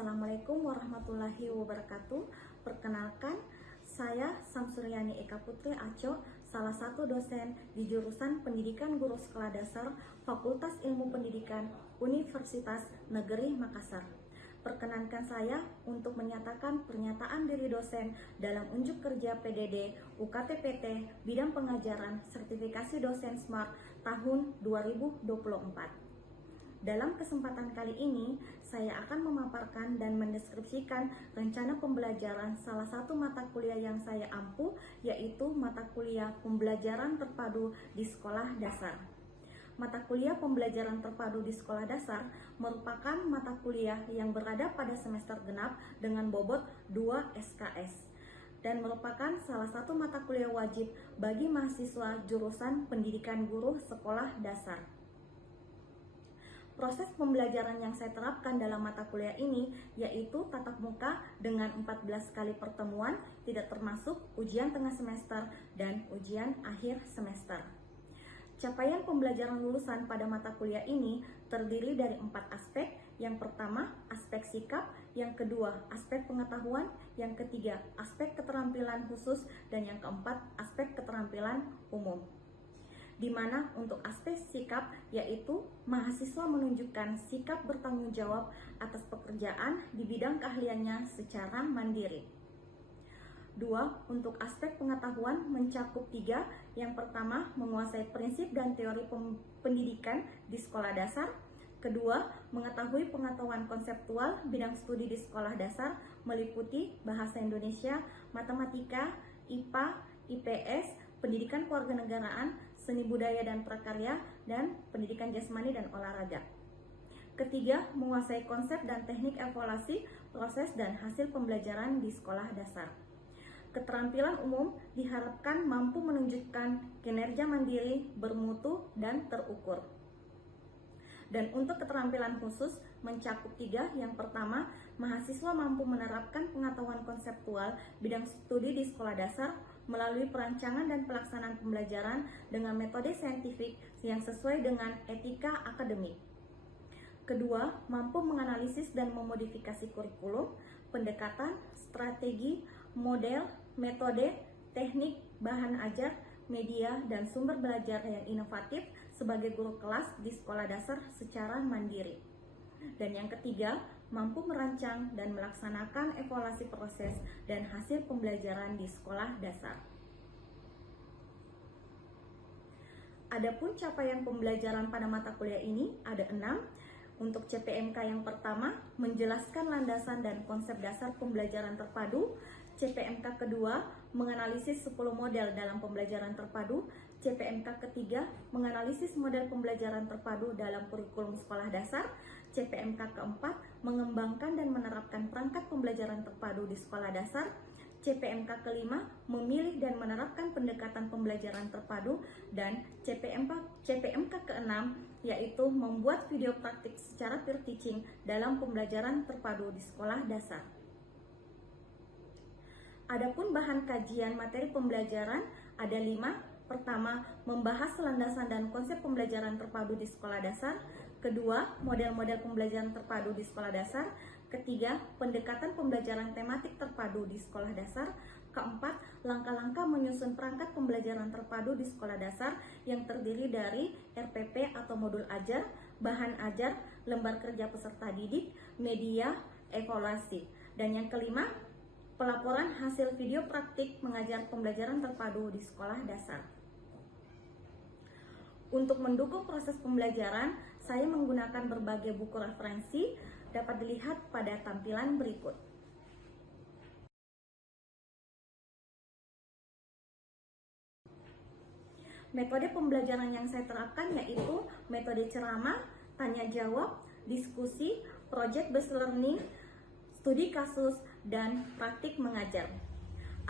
Assalamualaikum warahmatullahi wabarakatuh. Perkenalkan, saya Samsuryani Eka Putri Aco, salah satu dosen di jurusan Pendidikan Guru Sekolah Dasar Fakultas Ilmu Pendidikan Universitas Negeri Makassar. Perkenankan saya untuk menyatakan pernyataan diri dosen dalam unjuk kerja PDD UKT-PT bidang pengajaran sertifikasi dosen SMART tahun 2024. Dalam kesempatan kali ini, saya akan memaparkan dan mendeskripsikan rencana pembelajaran salah satu mata kuliah yang saya ampu, yaitu mata kuliah pembelajaran terpadu di sekolah dasar. Mata kuliah pembelajaran terpadu di sekolah dasar merupakan mata kuliah yang berada pada semester genap dengan bobot 2 SKS dan merupakan salah satu mata kuliah wajib bagi mahasiswa jurusan Pendidikan Guru Sekolah Dasar. Proses pembelajaran yang saya terapkan dalam mata kuliah ini yaitu tatap muka dengan 14 kali pertemuan, tidak termasuk ujian tengah semester dan ujian akhir semester. Capaian pembelajaran lulusan pada mata kuliah ini terdiri dari 4 aspek. Yang pertama, aspek sikap, yang kedua, aspek pengetahuan, yang ketiga, aspek keterampilan khusus, dan yang keempat, aspek keterampilan umum. Di mana untuk aspek sikap yaitu mahasiswa menunjukkan sikap bertanggung jawab atas pekerjaan di bidang keahliannya secara mandiri. 2. Untuk aspek pengetahuan mencakup 3. Yang pertama, menguasai prinsip dan teori pendidikan di sekolah dasar. Kedua, mengetahui pengetahuan konseptual bidang studi di sekolah dasar meliputi bahasa Indonesia, matematika, IPA, IPS, pendidikan kewarganegaraan, seni budaya dan prakarya, dan pendidikan jasmani dan olahraga. Ketiga, menguasai konsep dan teknik evaluasi, proses dan hasil pembelajaran di sekolah dasar. Keterampilan umum diharapkan mampu menunjukkan kinerja mandiri, bermutu, dan terukur. Dan untuk keterampilan khusus mencakup 3. Yang pertama, mahasiswa mampu menerapkan pengetahuan konseptual bidang studi di sekolah dasar melalui perancangan dan pelaksanaan pembelajaran dengan metode saintifik yang sesuai dengan etika akademik. Kedua, mampu menganalisis dan memodifikasi kurikulum, pendekatan, strategi, model, metode, teknik, bahan ajar, media, dan sumber belajar yang inovatif sebagai guru kelas di sekolah dasar secara mandiri. Dan yang ketiga, mampu merancang dan melaksanakan evaluasi proses dan hasil pembelajaran di sekolah dasar. Adapun capaian pembelajaran pada mata kuliah ini ada 6. Untuk CPMK yang pertama, menjelaskan landasan dan konsep dasar pembelajaran terpadu. CPMK kedua, menganalisis 10 model dalam pembelajaran terpadu. CPMK ketiga, menganalisis model pembelajaran terpadu dalam kurikulum sekolah dasar. CPMK keempat, mengembangkan dan menerapkan perangkat pembelajaran terpadu di sekolah dasar. CPMK kelima, memilih dan menerapkan pendekatan pembelajaran terpadu. Dan CPMK keenam, yaitu membuat video praktik secara peer teaching dalam pembelajaran terpadu di sekolah dasar. Adapun bahan kajian materi pembelajaran ada 5. Pertama, membahas landasan dan konsep pembelajaran terpadu di sekolah dasar. Kedua, model-model pembelajaran terpadu di sekolah dasar. Ketiga, pendekatan pembelajaran tematik terpadu di sekolah dasar. Keempat, langkah-langkah menyusun perangkat pembelajaran terpadu di sekolah dasar yang terdiri dari RPP atau modul ajar, bahan ajar, lembar kerja peserta didik, media, evaluasi. Dan yang kelima, pelaporan hasil video praktik mengajar pembelajaran terpadu di sekolah dasar. Untuk mendukung proses pembelajaran, saya menggunakan berbagai buku referensi, dapat dilihat pada tampilan berikut. Metode pembelajaran yang saya terapkan yaitu metode ceramah, tanya jawab, diskusi, project based learning, studi kasus, dan praktik mengajar.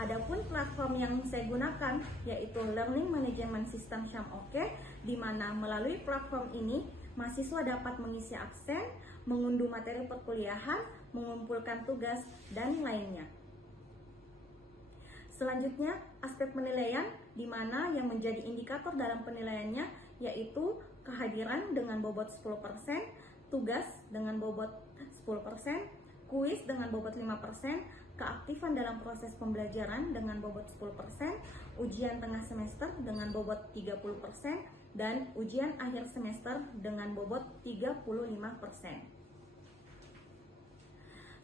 Adapun platform yang saya gunakan yaitu Learning Management System Syam-Oke, di mana melalui platform ini mahasiswa dapat mengisi absen, mengunduh materi perkuliahan, mengumpulkan tugas, dan lainnya. Selanjutnya, aspek penilaian, di mana yang menjadi indikator dalam penilaiannya yaitu kehadiran dengan bobot 10%, tugas dengan bobot 10%, kuis dengan bobot 5%, keaktifan dalam proses pembelajaran dengan bobot 10%, ujian tengah semester dengan bobot 30%, dan ujian akhir semester dengan bobot 35%.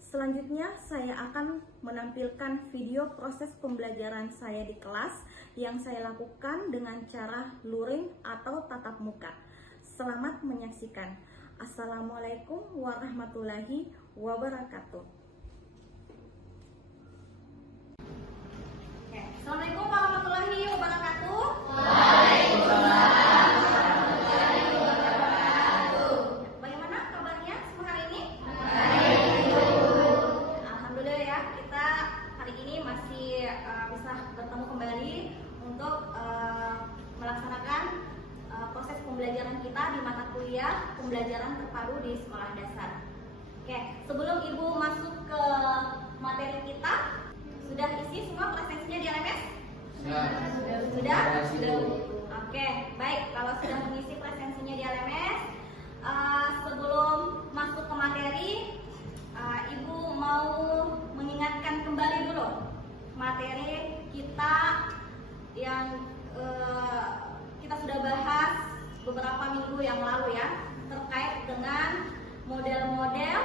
Selanjutnya, saya akan menampilkan video proses pembelajaran saya di kelas yang saya lakukan dengan cara luring atau tatap muka. Selamat menyaksikan. Assalamualaikum warahmatullahi wabarakatuh. Assalamualaikum warahmatullahi wabarakatuh. Waalaikumsalam warahmatullahi wabarakatuh. Bagaimana kabarnya semua hari ini? Alhamdulillah ya, kita hari ini masih bisa bertemu kembali untuk melaksanakan proses pembelajaran kita di mata kuliah pembelajaran terpadu di sekolah dasar. Oke, sebelum Ibu masuk ke materi kita, sudah isi semua presensinya di LMS? Sudah? Oke, baik. Kalau sudah mengisi presensinya di LMS, sebelum masuk ke materi, Ibu mau mengingatkan kembali dulu materi kita yang kita sudah bahas beberapa minggu yang lalu ya, terkait dengan model-model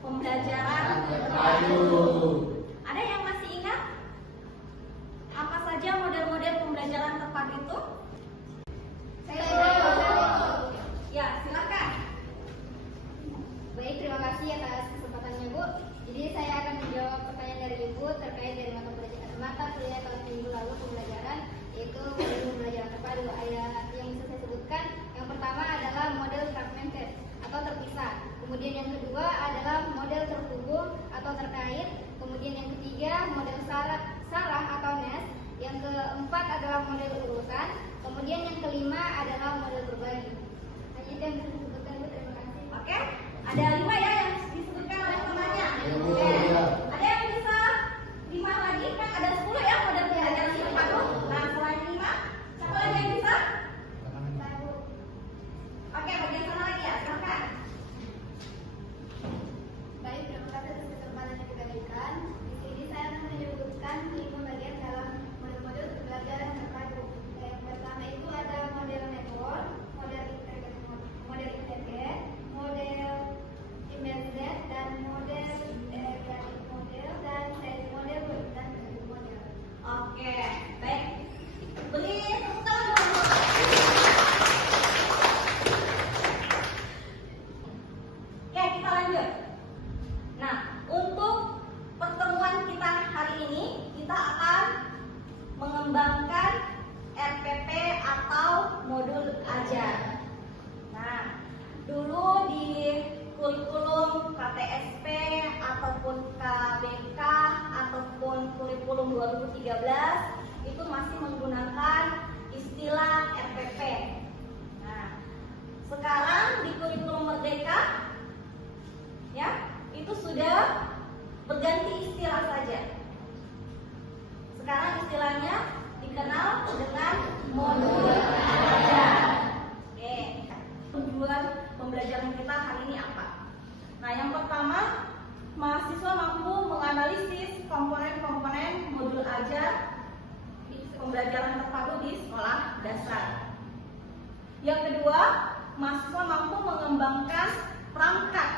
pembelajaran terpadu. Ada yang masih ingat apa saja model-model pembelajaran terpadu itu? Ya, silakan. Baik, terima kasih atas kesempatannya, Bu. Jadi saya akan menjawab pertanyaan dari Ibu terkait dari mata kuliah tahun minggu lalu pembelajaran, yaitu model pembelajaran terpadu. Yang bisa saya sebutkan, yang pertama adalah model fragmented atau terpisah. Kemudian yang kedua adalah model terhubung atau terkait. Kemudian yang ketiga model sarang atau nest. Yang keempat adalah model urutan. Kemudian yang kelima adalah model berbagi. Hanya itu yang bisa disebutkan, Bu. Terima kasih. Oke, ada 5 ya yang disebutkan oleh temannya. Oke. Ada yang bisa 5 lagi? Kan ada 10 ya model pembelajaran terpadu. Nah, selain 5, siapa lagi yang bisa? Oke, bagian sana lagi ya, silakan. Baik, terima kasih atas kesempatan yang kita berikan. Di sini saya akan menyebutkan 5 bagian dalam model-model pembelajaran terpadu. Yang pertama itu ada model network, model integrated, model embedded, dan model graphic model, dan seri model dan seri model. Oke, baik. Beri tepuk tangan dulu. Oke, kita lanjut. Nah, untuk pertemuan kita hari ini, kita akan mengembangkan RPP atau modul ajar. Nah, dulu di kurikulum KTSP ataupun KBK ataupun kurikulum 2013 itu masih menggunakan istilah RPP. Nah, sekarang di kurikulum Merdeka ya, itu sudah berganti istilah saja. Sekarang istilahnya dikenal dengan modul ajar. Oke, tujuan pembelajaran kita hari ini apa? Nah, yang pertama, mahasiswa mampu menganalisis komponen-komponen modul ajar di pembelajaran terpadu di sekolah dasar. Yang kedua, mahasiswa mampu mengembangkan perangkat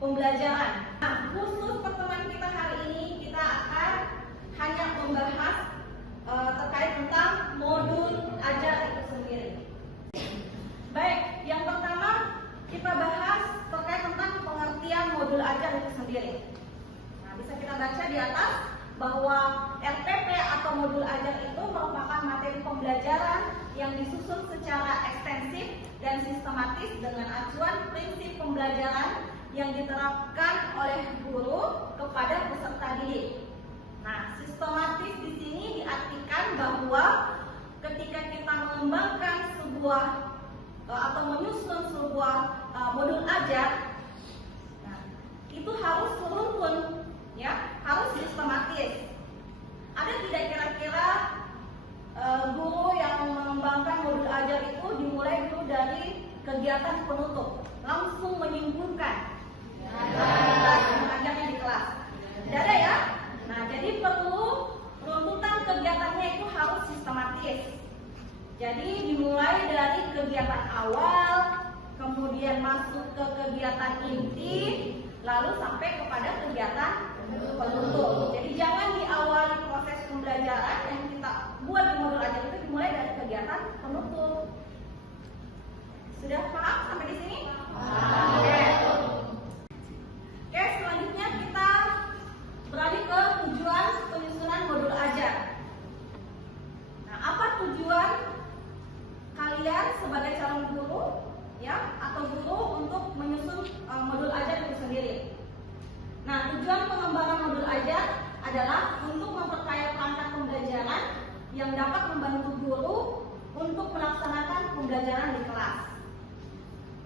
pembelajaran. Nah, khusus pertemuan kita hari ini, kita akan hanya membahas terkait tentang modul ajar itu sendiri. Baik, yang pertama kita bahas terkait tentang pengertian modul ajar itu sendiri. Nah, bisa kita baca di atas bahwa RPP atau modul ajar itu merupakan materi pembelajaran yang disusun secara ekstensif dan sistematis dengan acuan prinsip pembelajaran yang diterapkan oleh guru kepada peserta didik. Nah, sistematis di sini diartikan bahwa ketika kita mengembangkan sebuah atau menyusun sebuah modul ajar, nah, itu harus runtun, ya, harus sistematis. Ada tidak kira-kira guru yang mengembangkan modul ajar itu dimulai dulu dari kegiatan penutup, langsung menyimpulkan ajarnya di kelas? Tidak ada ya? Nah, jadi perlu runtutan kegiatannya itu harus sistematis. Jadi dimulai dari kegiatan awal, kemudian masuk ke kegiatan inti, lalu sampai kepada kegiatan penutup. Jadi jangan diawali proses pembelajaran yang kita buat di modul ajar itu dimulai dari kegiatan penutup. Sudah paham sampai di sini? Oke, selanjutnya kita beralih ke tujuan penyusunan modul ajar. Nah, apa tujuan kalian sebagai calon guru ya atau guru untuk menyusun modul ajar itu sendiri? Nah, tujuan pengembangan modul ajar adalah untuk memperkaya perangkat pembelajaran yang dapat membantu guru untuk melaksanakan pembelajaran di kelas.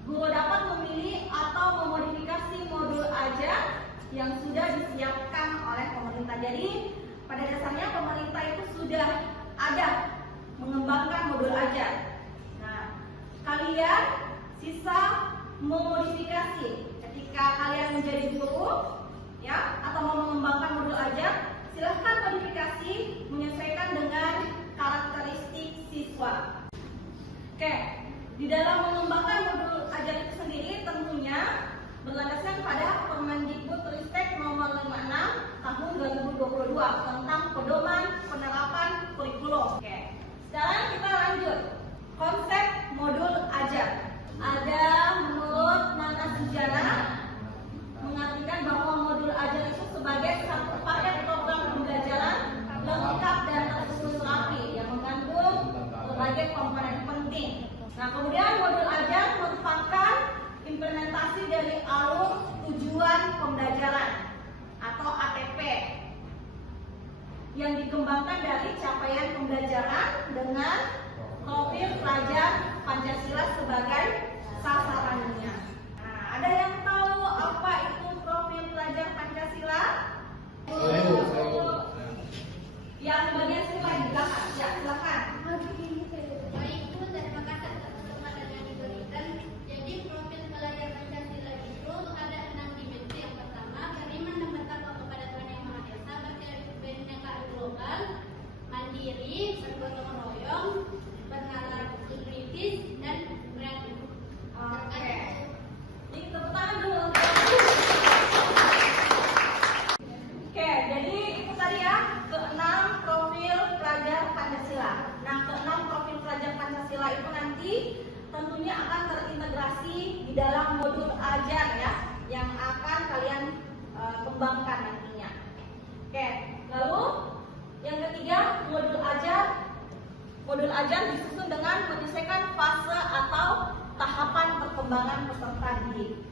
Guru dapat memilih atau memodifikasi modul ajar yang sudah disiapkan oleh pemerintah. Jadi pada dasarnya pemerintah itu sudah ada mengembangkan modul ajar. Nah, kalian sisa memodifikasi. Ketika kalian menjadi guru ya atau mau mengembangkan modul ajar, silahkan modifikasi menyesuaikan dengan karakteristik siswa. Oke, di dalam mengembangkan modul ajar itu sendiri tentunya berlandaskan pada Permendikbudristek nomor 56 tahun 2022 tentang pedoman penerapan kurikulum. Oke, sekarang kita lanjut konsep modul ajar. Ada menurut Nana Sujana mengartikan bahwa modul ajar itu sebagai satu paket program pembelajaran lengkap dan tersusun rapi yang mengandung berbagai komponen penting. Nah, kemudian modul ajar merupakan implementasi dari alur tujuan pembelajaran atau ATP yang dikembangkan dari capaian pembelajaran dengan profil pelajar Pancasila sebagai sasarannya. Nah, ada yang tahu apa itu profil pelajar Pancasila? Yang bagian sini di belakang, ya silakan. Baik Bu, terima kasih atas kesempatan yang diberikan. Jadi profil pelajar Pancasila itu ada 6 dimensi. Yang pertama, beriman dan bertakwa kepada Tuhan Yang Maha Esa, bernegara global, mandiri, bergotong royong, bernalar kritis, dan kreatif. Oke. Jadi tepuk tangan dulu. Oke, jadi itu tadi ya ke-6 profil pelajar Pancasila. Nah, ke-6 profil pelajar Pancasila itu nanti tentunya akan terintegrasi di dalam modul ajar ya yang akan kalian kembangkan nantinya. Oke, lalu yang ketiga modul ajar disusun dengan menyelesaikan fase atau tahapan perkembangan peserta didik.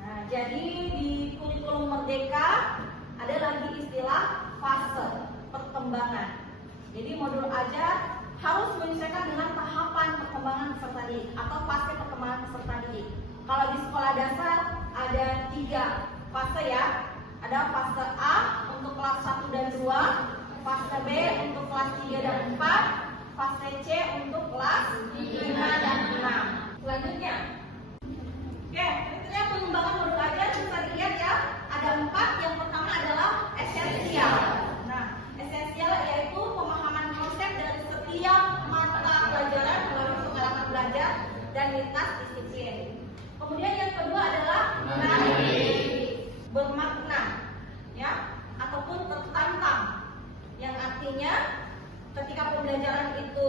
Nah, jadi di kurikulum Merdeka ada lagi istilah fase perkembangan. Jadi modul ajar harus menyesuaikan dengan tahapan perkembangan peserta didik atau fase perkembangan peserta didik. Kalau di sekolah dasar ada 3 fase ya. Ada fase A untuk kelas 1 dan 2, fase B untuk kelas 3 dan 4, fase C untuk kelas 5 dan 6. Selanjutnya, oke, tentunya pengembangan modul ajar bisa dilihat ya. Ada 4. Yang pertama adalah esensial. Nah, esensial yaitu pemahaman konsep dari setiap mata pelajaran melalui pengalaman belajar dan lintas disiplin. Kemudian yang kedua adalah bermakna, ya, ataupun tertantang, yang artinya ketika pembelajaran itu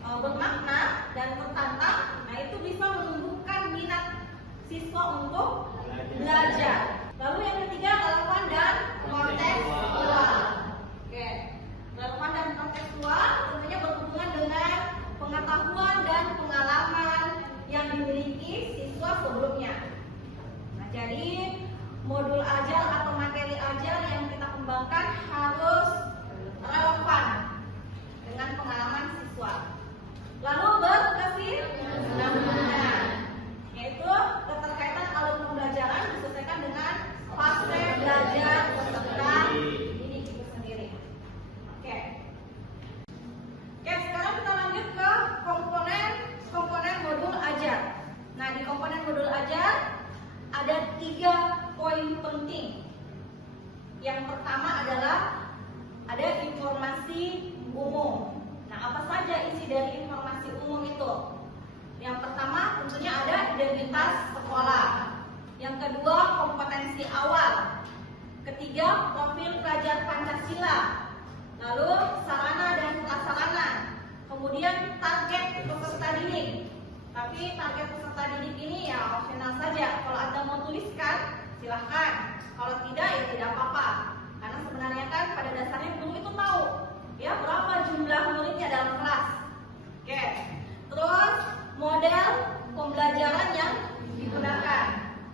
bermakna dan tertantang, nah itu bisa menumbuhkan minat siswa untuk belajar. Lalu yang ketiga relevan dan kontekstual. Oke, relevan dan kontekstual tentunya berhubungan dengan pengetahuan dan pengalaman yang dimiliki siswa sebelumnya. Nah, jadi modul ajar atau materi ajar yang kita kembangkan harus relevan dengan pengalaman siswa. Lalu berkesinambungan, yaitu keterkaitan alur pembelajaran disesuaikan dengan fase belajar peserta didik itu sendiri. Oke. ketiga, profil pelajar Pancasila. Lalu sarana dan prasarana. Kemudian target peserta didik. Tapi target peserta didik ini ya opsional saja. Kalau Anda mau tuliskan, silahkan. Kalau tidak ya tidak apa-apa. Karena sebenarnya kan pada dasarnya guru itu tahu ya berapa jumlah muridnya dalam kelas. Oke. Terus model pembelajaran yang digunakan.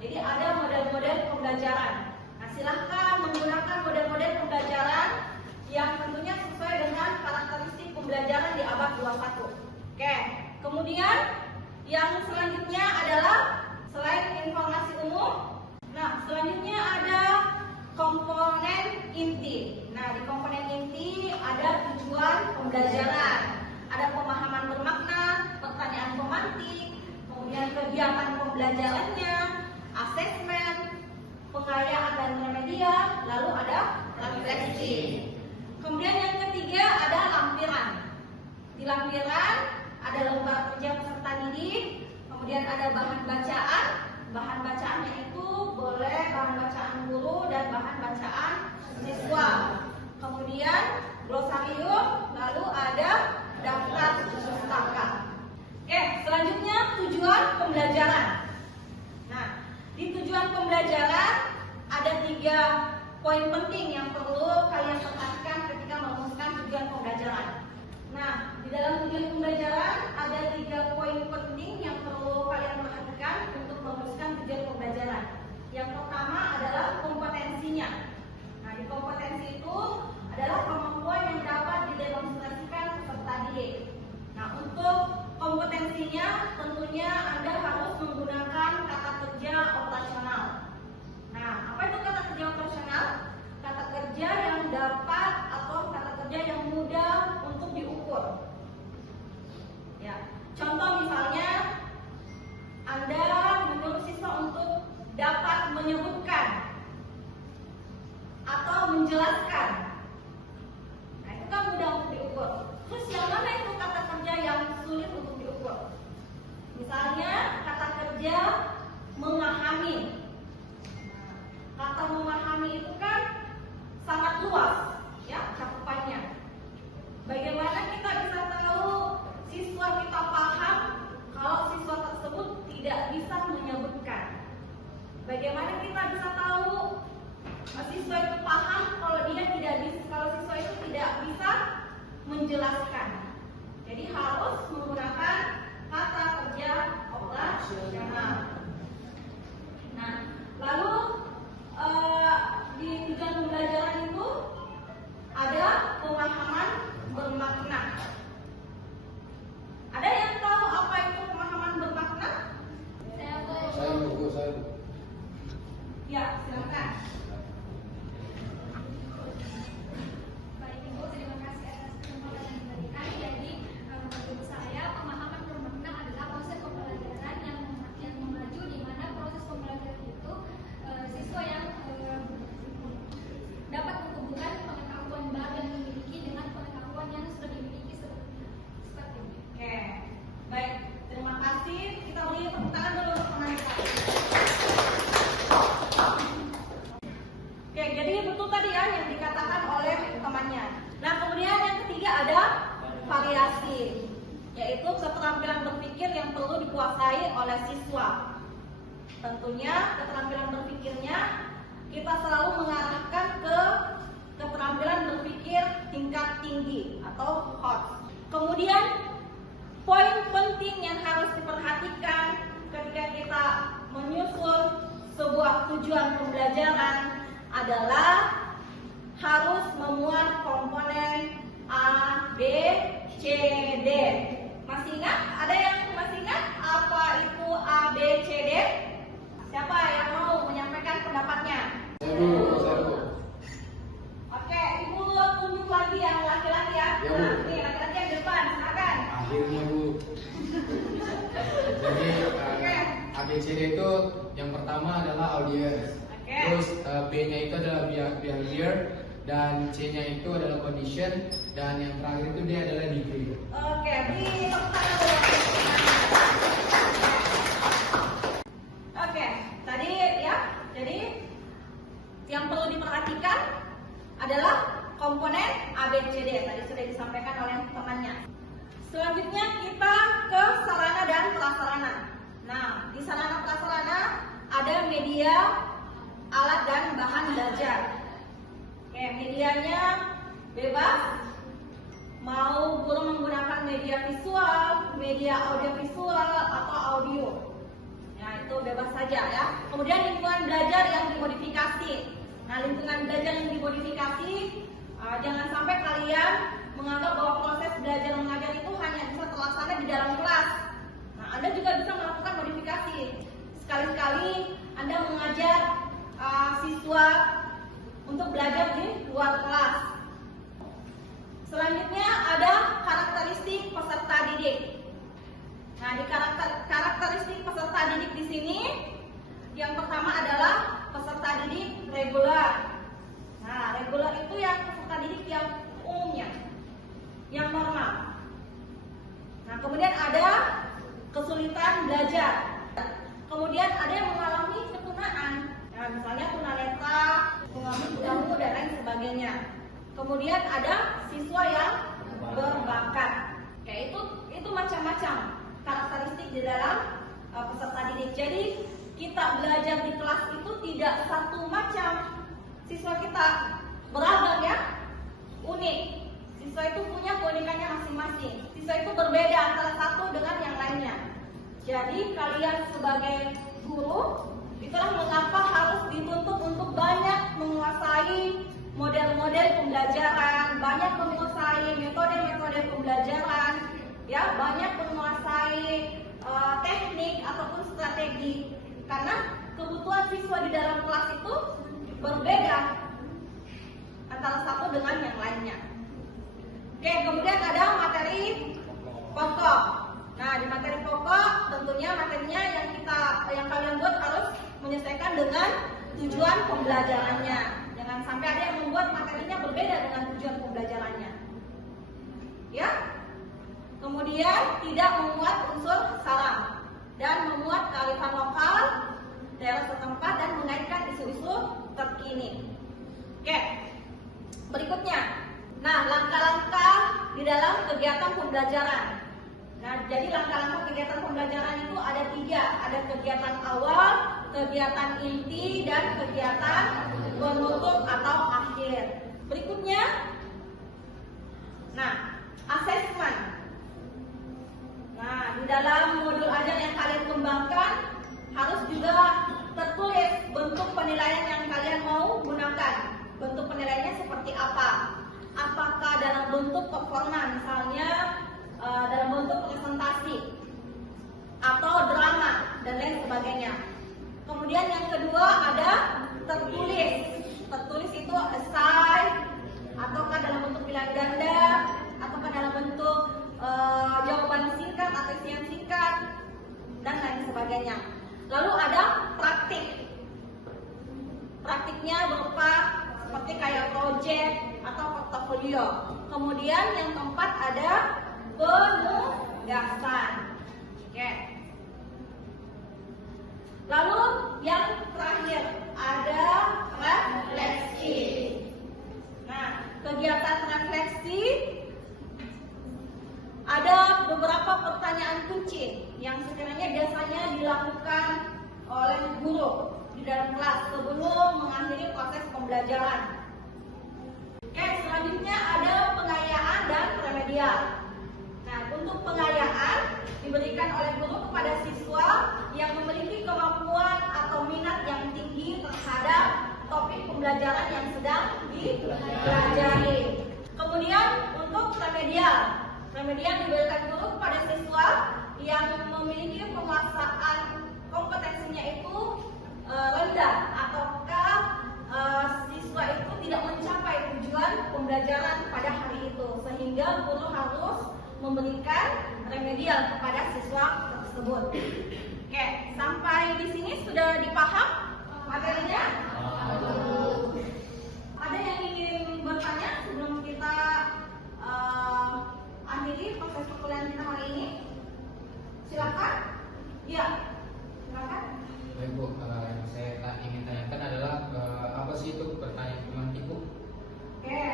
Jadi ada model-model pembelajaran. Nah, silahkan menggunakan model-model pembelajaran yang tentunya sesuai dengan karakteristik pembelajaran di abad 21. Oke. Kemudian yang selanjutnya adalah selain informasi umum, nah selanjutnya ada komponen inti. Nah, di komponen inti ada tujuan pembelajaran, ada pemahaman bermakna, pertanyaan pemantik, kemudian kegiatan pembelajarannya, asesmen, pengayaan dan remedial, lalu ada refleksi. Kemudian yang ketiga ada lampiran. Di lampiran ada lembar kerja peserta didik, kemudian ada bahan bacaan. Bahan bacaannya itu boleh bahan bacaan guru dan bahan bacaan siswa. Kemudian glosarium, lalu ada daftar pustaka. Oke, selanjutnya tujuan pembelajaran. Nah, di tujuan pembelajaran ada 3 poin penting yang perlu kalian perhatikan ketika merumuskan tujuan pembelajaran. Nah, di dalam tujuan pembelajaran ada 3 poin penting yang perlu kalian perhatikan untuk merumuskan tujuan pembelajaran. Yang pertama adalah kompetensinya. Nah, di kompetensi itu adalah kemampuan yang dapat didemonstrasikan peserta didik. Nah, untuk kompetensinya tentunya Anda harus menggunakan kata kerja operasional. Nah, apa itu kata kerja operasional? Kata kerja yang dapat atau kata kerja yang mudah untuk diukur. Ya, contoh misalnya Anda menyuruh siswa untuk dapat menyebutkan atau menjelaskan. Nah, itu kan mudah untuk diukur. Terus yang mana itu kata kerja yang sulit untuk diukur? Misalnya kata kerja memahami. Kata memahami itu kan sangat luas ya cakupannya. Bagaimana kita bisa tahu siswa kita paham kalau siswa tersebut tidak bisa menyebutkan? Bagaimana kita bisa tahu siswa itu paham kalau siswa itu tidak bisa menjelaskan? Jadi harus menggunakan kata kerja operasional. Nah, lalu di tujuan pembelajaran itu ada pemahaman bermakna. Ada yang tahu apa itu pemahaman bermakna? Saya. Ya, silakan. Baik Ibu, terima kasih atas kesempatan yang diberikan. Jadi menurut saya pemahaman bermakna adalah proses pembelajaran yang memaju, di mana proses pembelajaran itu siswa yang dapat menghubungkan pengetahuan baru yang dimiliki dengan pengetahuan yang sudah dimiliki seperti ini. Oke, baik. Terima kasih. Kita beri tepuk tangan dulu untuk penarik. Oke, jadi betul tadi ya yang dikatakan oleh temannya. Nah, kemudian yang ketiga ada variasi, yaitu keterampilan berpikir yang perlu dikuasai oleh siswa. Tentunya keterampilan berpikirnya kita selalu mengarahkan ke keterampilan berpikir tingkat tinggi atau HOT. Kemudian poin penting yang harus diperhatikan ketika kita menyusun sebuah tujuan pembelajaran adalah harus memuat komponen A, B, C, D. Masih ingat? Ada yang masih ingat apa itu A, B, C, D? Siapa yang mau menyampaikan pendapatnya? Saya. Oke, Ibu tunjuk lagi yang laki-laki ya. Ya, Bu. Nah, nih laki-laki yang depan, silakan. Akhirnya Bu. Jadi ABCD itu yang pertama adalah audience. Oke. Terus B-nya itu adalah behavior, dan C-nya itu adalah condition, dan yang terakhir itu dia adalah degree. Oke, di tepuk tangan dulu. Oke, tadi ya, jadi yang perlu diperhatikan Nah, di sarana prasarana ada media, alat dan bahan belajar. Oke, medianya bebas. Mau guru menggunakan media visual, media audiovisual atau audio. Nah, itu bebas saja ya. Kemudian lingkungan belajar yang dimodifikasi. Nah, lingkungan belajar yang dimodifikasi, jangan sampai kalian menganggap bahwa proses belajar mengajar itu hanya bisa terlaksana di dalam kelas. Nah, Anda juga bisa melakukan modifikasi. Sekali-sekali Anda mengajar siswa untuk belajar di luar kelas. Selanjutnya ada karakteristik peserta didik. Nah, di karakteristik peserta didik di sini, yang pertama adalah peserta didik reguler. Nah, reguler itu yang peserta didik yang umumnya, yang normal. Nah, kemudian ada kesulitan belajar. Kemudian ada yang mengalami ketunaan. Nah, misalnya tunanetra, pengalami buta dan lain sebagainya. Kemudian ada siswa yang berbakat. Kayak itu macam-macam karakteristik di dalam peserta didik. Jadi kita belajar di kelas itu tidak satu macam. Siswa kita beragam ya, unik. Siswa itu punya keunikannya masing-masing. Siswa itu berbeda antara satu dengan yang lainnya. Jadi kalian sebagai guru, itulah mengapa harus dituntut untuk banyak menguasai model-model pembelajaran, banyak menguasai metode-metode pembelajaran, ya, banyak menguasai teknik ataupun strategi, karena kebutuhan siswa di dalam kelas itu berbeda antara satu dengan yang lainnya. Oke, kemudian ada materi pokok. Nah, di materi pokok tentunya materinya yang kalian buat harus menyesuaikan dengan tujuan pembelajarannya. Jangan sampai ada yang membuat materinya berbeda dengan tujuan pembelajarannya. Ya. Kemudian tidak memuat unsur sara dan memuat kearifan lokal daerah setempat dan mengaitkan isu-isu terkini. Oke. Berikutnya. Nah, langkah-langkah di dalam kegiatan pembelajaran. Nah, jadi langkah-langkah kegiatan pembelajaran itu ada 3. Ada kegiatan awal, kegiatan inti, dan kegiatan penutup atau akhir. Berikutnya, nah, asesmen. Nah, di dalam modul ajar yang kalian kembangkan harus juga tertulis bentuk penilaian yang kalian mau gunakan. Bentuk penilaiannya seperti apa? Apakah dalam bentuk performa, misalnya dalam bentuk presentasi atau drama dan lain sebagainya. Kemudian yang kedua ada tertulis. Tertulis itu esai, ataukah dalam bentuk pilihan ganda, ataukah dalam bentuk jawaban singkat atau isian singkat dan lain sebagainya. Lalu ada praktik. Praktiknya berupa seperti kayak project atau portofolio. Kemudian yang keempat ada penugasan. Oke. Lalu yang terakhir ada refleksi. Nah, kegiatan refleksi ada beberapa pertanyaan kunci yang sekiranya biasanya dilakukan oleh guru di dalam kelas sebelum mengakhiri proses pembelajaran. Oke, selanjutnya ada pengayaan dan remedial. Nah, untuk pengayaan diberikan oleh guru kepada siswa yang memiliki kemampuan atau minat yang tinggi terhadap topik pembelajaran yang sedang dipelajari. Kemudian untuk remedial. Remedial diberikan guru kepada siswa yang memiliki penguasaan kompetensinya itu rendah ataukah siswa itu tidak mencapai tujuan pembelajaran pada hari itu, sehingga guru harus memberikan remedial kepada siswa tersebut. Oke, sampai di sini sudah dipaham materinya? Ada yang ingin bertanya sebelum kita akhiri proses perkuliahan kita hari ini? Silakan. Ya, silakan. Baik Bu, yang saya ingin tanyakan adalah apa sih itu pertanyaan pemantik Bu? Oke,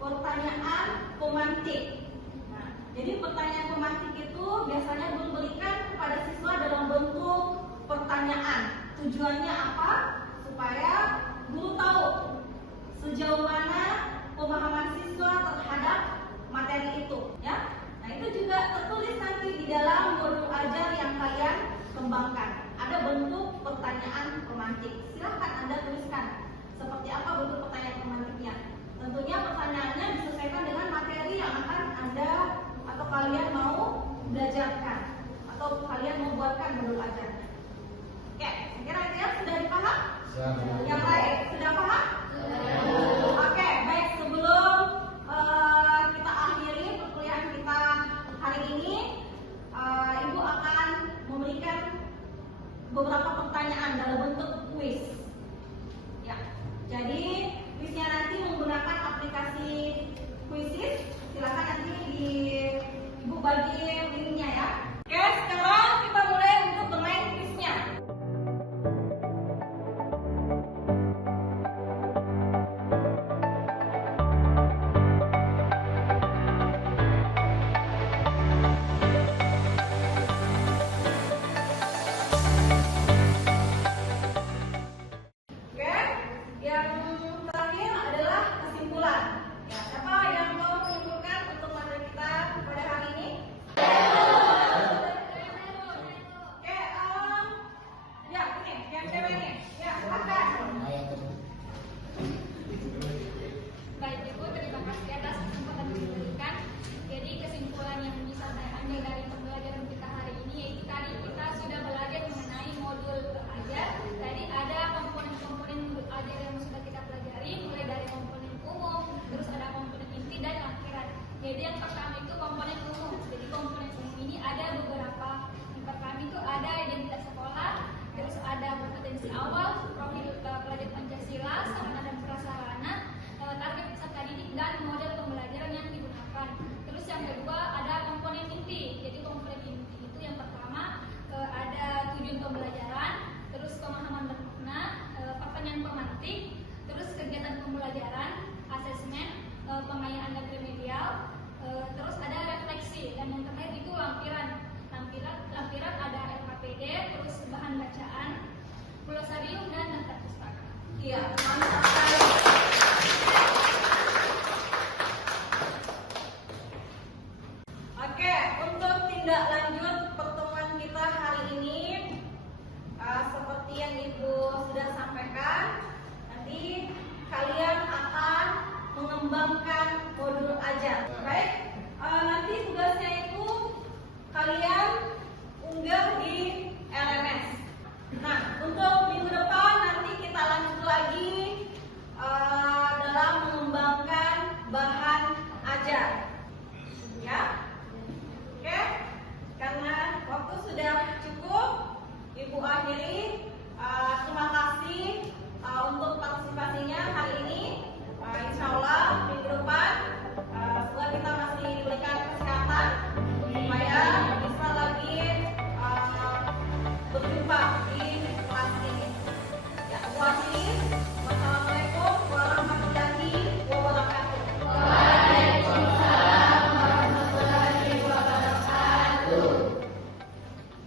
pertanyaan pemantik. Nah, jadi pertanyaan pemantik itu biasanya guru berikan kepada siswa dalam bentuk pertanyaan. Tujuannya apa? Supaya guru tahu sejauh mana pemahaman siswa terhadap materi itu, ya. Nah, itu juga tertulis nanti di dalam modul ajar yang kalian kembangkan. Ada bentuk pertanyaan pemantik. Silahkan Anda tuliskan seperti apa bentuk pertanyaan pemantiknya. Tentunya pertanyaannya disesuaikan dengan materi yang akan Anda atau kalian mau belajarkan atau kalian mau buatkan modul ajarnya. Oke, kira-kira sudah dipaham? Yang lain sudah paham? Oke, baik. Sebelum kita akhiri perkuliahan kita hari ini, Ibu akan memberikan beberapa pertanyaan dalam bentuk kuis. Ya, jadi kuisnya nanti menggunakan aplikasi Quizizz. Silakan nanti Ibu bagi linknya ya. Oke, sekarang kita mulai untuk bermain kuisnya. Baik Ibu, terima kasih atas kesempatan yang diberikan. Jadi kesimpulan yang bisa saya ambil dari pembelajaran kita hari ini yaitu tadi kita sudah belajar mengenai modul ajar. Tadi ada komponen-komponen modul ajar yang sudah kita pelajari, mulai dari komponen umum, terus ada komponen inti dan akhirat. Jadi yang pertama itu komponen umum. Jadi komponen umum ini ada beberapa. Yang pertama itu ada identitas sekolah, terus ada kompetensi awal, profil pelajar Pancasila, sarana dan prasarana, target peserta didik dan model pembelajaran yang digunakan. Terus yang kedua ada komponen inti. Jadi komponen inti itu yang pertama ada tujuan pembelajaran, terus pemahaman bermakna, pertanyaan pemantik, terus kegiatan pembelajaran, asesmen, pengayaan dan remedial, terus ada refleksi dan yang terakhir itu lampiran. Lampiran ada LKPD, terus bahan bacaan, glosarium dan daftar pustaka. Iya, mantap sekali. Oke, untuk tindak lanjut pertemuan kita hari ini, seperti yang Ibu sudah sampaikan, nanti kalian akan mengembangkan modul ajar. Baik, nanti tugasnya